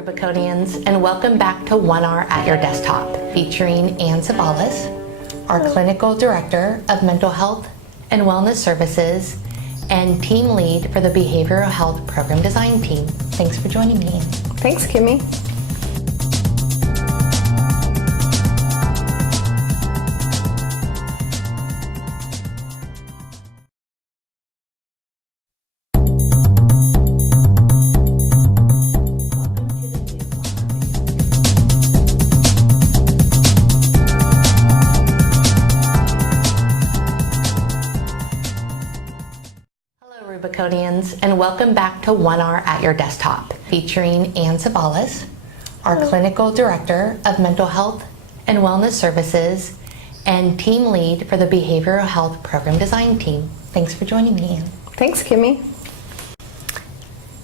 Rubiconians, and welcome back to 1R at Your Desktop, featuring Ann Zabalas, our Clinical Director of Mental Health and Wellness Services and Team Lead for the Behavioral Health Program Design Team. Thanks for joining me, Ann. Thanks, Kimmy. Rubiconians, and welcome back to 1R at Your Desktop, featuring Ann Zabalas, our Clinical Director of Mental Health and Wellness Services and Team Lead for the Behavioral Health Program Design Team. Thanks for joining me, Ann. Thanks, Kimmy.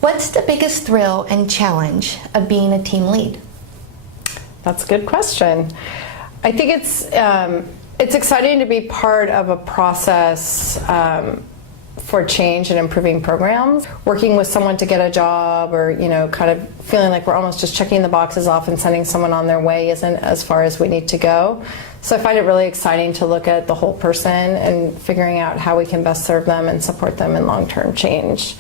What's the biggest thrill and challenge of being a team lead? That's a good question. I think it's exciting to be part of a process for change and improving programs. Working with someone to get a job, or kind of feeling like we're almost just checking the boxes off and sending someone on their way isn't as far as we need to go. So I find it really exciting to look at the whole person and figuring out how we can best serve them and support them in long-term change.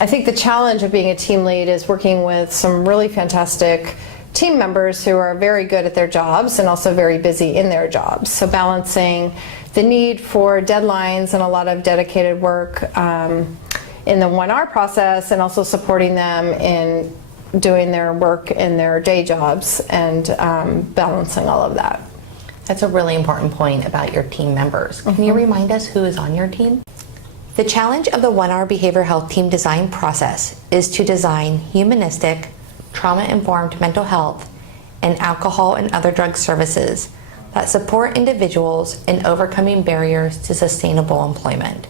I think the challenge of being a team lead is working with some really fantastic team members who are very good at their jobs and also very busy in their jobs. So balancing the need for deadlines and a lot of dedicated work in the 1R process, and also supporting them in doing their work in their day jobs, and balancing all of that. That's a really important point about your team members. Can you remind us who is on your team? The challenge of the 1R Behavioral Health Team Design process is to design humanistic, trauma-informed mental health and alcohol and other drug services that support individuals in overcoming barriers to sustainable employment.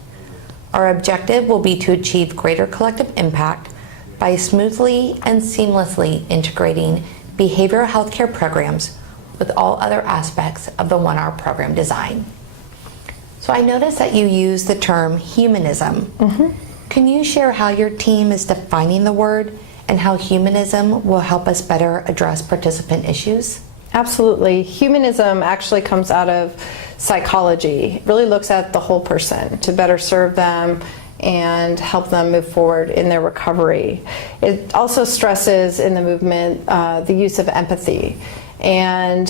Our objective will be to achieve greater collective impact by smoothly and seamlessly integrating behavioral health care programs with all other aspects of the 1R program design. So I noticed that you use the term humanism. Can you share how your team is defining the word and how humanism will help us better address participant issues? Absolutely. Humanism actually comes out of psychology. It really looks at the whole person to better serve them and help them move forward in their recovery. It also stresses in the movement the use of empathy. And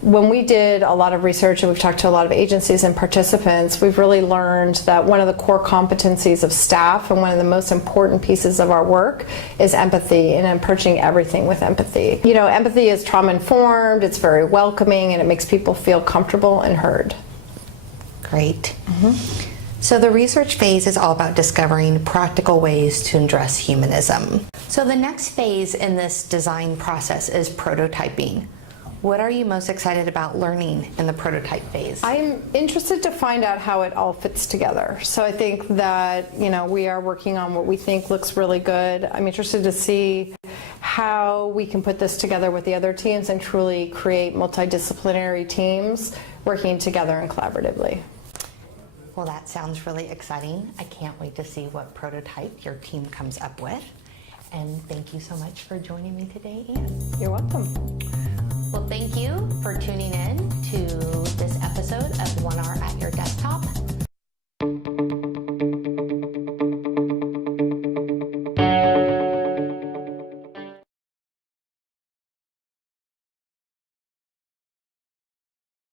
when we did a lot of research and we've talked to a lot of agencies and participants, we've really learned that one of the core competencies of staff and one of the most important pieces of our work is empathy, and approaching everything with empathy. Empathy is trauma-informed, it's very welcoming, and it makes people feel comfortable and heard. Great. So the research phase is all about discovering practical ways to address humanism. So the next phase in this design process is prototyping. What are you most excited about learning in the prototype phase? I'm interested to find out how it all fits together. So I think that, we are working on what we think looks really good. I'm interested to see how we can put this together with the other teams and truly create multidisciplinary teams working together and collaboratively. Well, that sounds really exciting. I can't wait to see what prototype your team comes up with. And thank you so much for joining me today, Ann. You're welcome. Well, thank you for tuning in to this episode of 1R at Your Desktop.